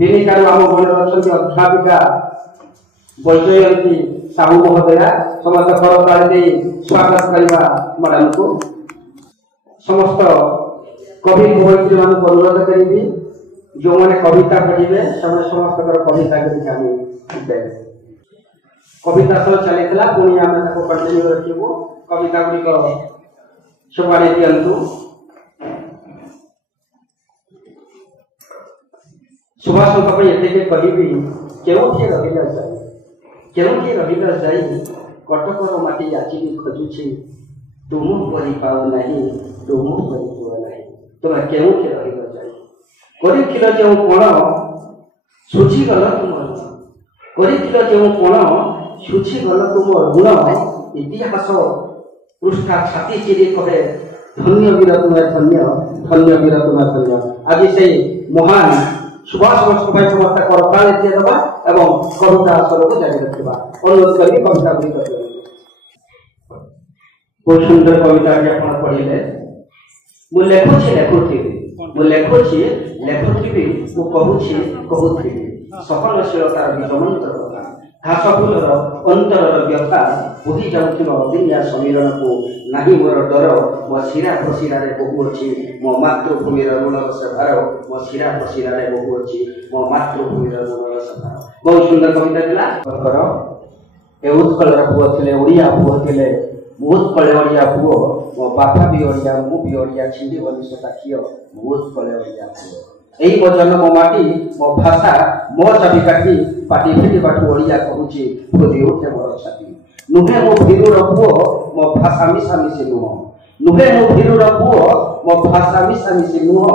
दिनिकारू आम गणर अच्छा अध्यापिका वैजयंती साहू महोदया समस्त करताल दे स्वागत करवा मैडम को समस्त कवि कवयित्री मान अनुरोध करी जो मैंने कविता पढ़े समस्त कविता कविता सब चली पुणी आम कंटिन्यू रखू कविता गुड़िक सुपारी दिंतु सुभाष ये कहबी केउठी रहिला जाई कटकर माटी आज भी खोजुछि तुम परि पाओ नहीं तुम परि पुआ नहीं तुम केउठी रहिला जाई करिथिल जो कोण सुची गल तुम करिथिल जो कोण सुची गल तुम ऋण इतिहास पृष्ठा छाती चिरी कहे धन्य वीर तुम्हें धन्य धन्य वीर तुम्हें धन्य आज से महान सुभाष बोस भाई समस्त करताल दिया एवं कविता आसर को जारी रखा अनुरोध करी कविता गुड़िक बहुत सुंदर कविता आप पढ़े मु लेखुची कहूथी सहनशीलतार बीजमंत्र कथा घास फूलर अंतरर व्यथा बोही जाऊथिबा अदिनिया समीरण को नाही मोर डर मो शिरा प्रशिरा बहु अच्छी मो मातृभूमि ऋणर सभार मो शिरा प्रशिरा बहु अच्छी मो मातृभूमि ऋणर सभार बहुत सुंदर कविता थिला ए उत्कलर पुओ थिले ओडिया पुओ थिले उत्कल ओडिया पुओ मो बापा भी ओडिया मु भी ओडिया छिंडी बनी सता कियो उत्कल ओडिया पुओ एई वचन मो माटी मो भाषा मो चाबिकाठी पाटी फेटी बाटू ओडिया कहूची खोदी उठे मोर छाती नुहे मो भीरुर पुओ मो भाषा मिसा मिसी नुह नुहे मो भीरुर पुओ मो भाषा मिसा मिसी नुह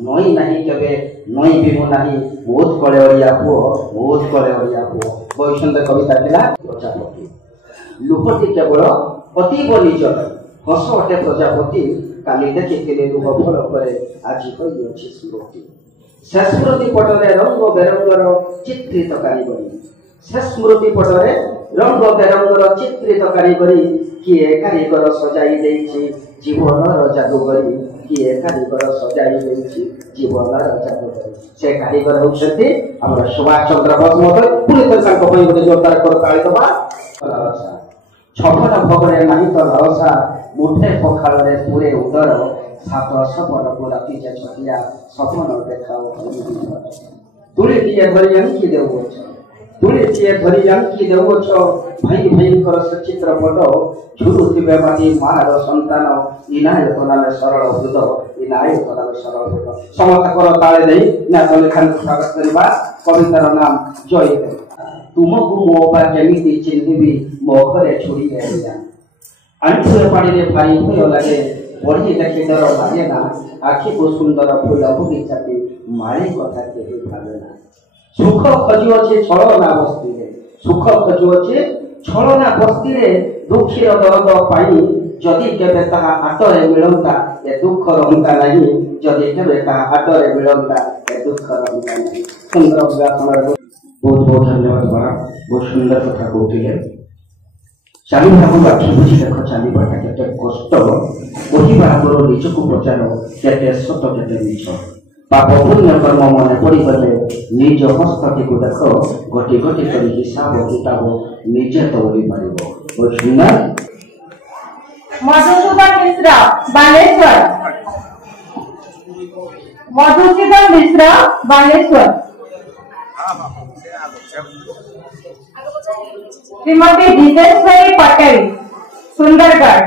नई नाही केबे नई बिमु नाही बहुत कले ओडिया पुओ बहुत कले ओडिया पुओ बहुत सुंदर कविता थिला प्रजापति लुकटी केवल अतीब निजर हस अटे प्रजापति काली देखिथिले लुह भल करे आज होई अछि स्मृति से स्मृति पटरे रंग बेरंगर चित्रित कारीगरी से स्मृति पटरे रंग बेरंगर चित्रित कारीगरी किए कारीगर सजाई देछि जीवनर जादूगरी किए कारीगर सजाई देछि जीवनर जादूगरी से कारीगर होछथि हमर सुभाष चंद्र बोस महोदय पुनि तक पई गोटे जोरदार करताଳି दबा छपन भगरे नाही तो रसा मुठे पखाଳରେ पूरे उदर सात सपन को राति जे छटिया सपन देखाओ तुले दिए धरियन की देवो छ तुले दिए धरियन की देवो छ भाई भाई कर सचित्र पट झुरुथिबे माटी मार संतान इनायत नामे सरल हृद इनायत नामे सरल हृद समस्त कर ताळे देई न्याय लेखन को स्वागत करबा कवितार नाम जय तुमको मो बा केमिति चिन्हिबी मो घरे छोड़ी आइया अंठुए पानी रे भाई भय लागे बढ़ी देखि डर लागे ना आखि को सुंदर फूल बगीचा के मारी कथा के भावेना सुख खोजु अछि छलना बस्ती रे सुख खोजु अछि छलना बस्ती रे दुखीर दर्द पाई जदि केबे ताहा हाटरे मिलंता ए दुख रहंता नाही जदि केबे ताहा हाटरे मिलंता ए दुख रहंता नाही सुंदर व्याकरण बहुत बहुत धन्यवाद बड़ा बहुत सुंदर कथा कहते चाली भाग आखि बुझी देख चाली बाटा केते कष्ट वही बागर निजको पचार केते सत केते मिछ पाप पुण्य कर्म मन पड़ी गले निज हस्तटी को देख गटी गटी करी हिसाब किताब निजे तो होई परिबो बहुत सुंदर मधुसूदन मिश्र बालेश्वर मधुसूदन मिश्र बालेश्वर श्रीमती जितेश्वरी पटेल सुंदरगढ़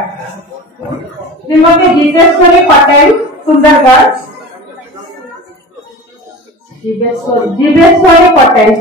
श्रीमती जितेश्वरी पटेल सुंदरगढ़ जीवेश्वरी पटेल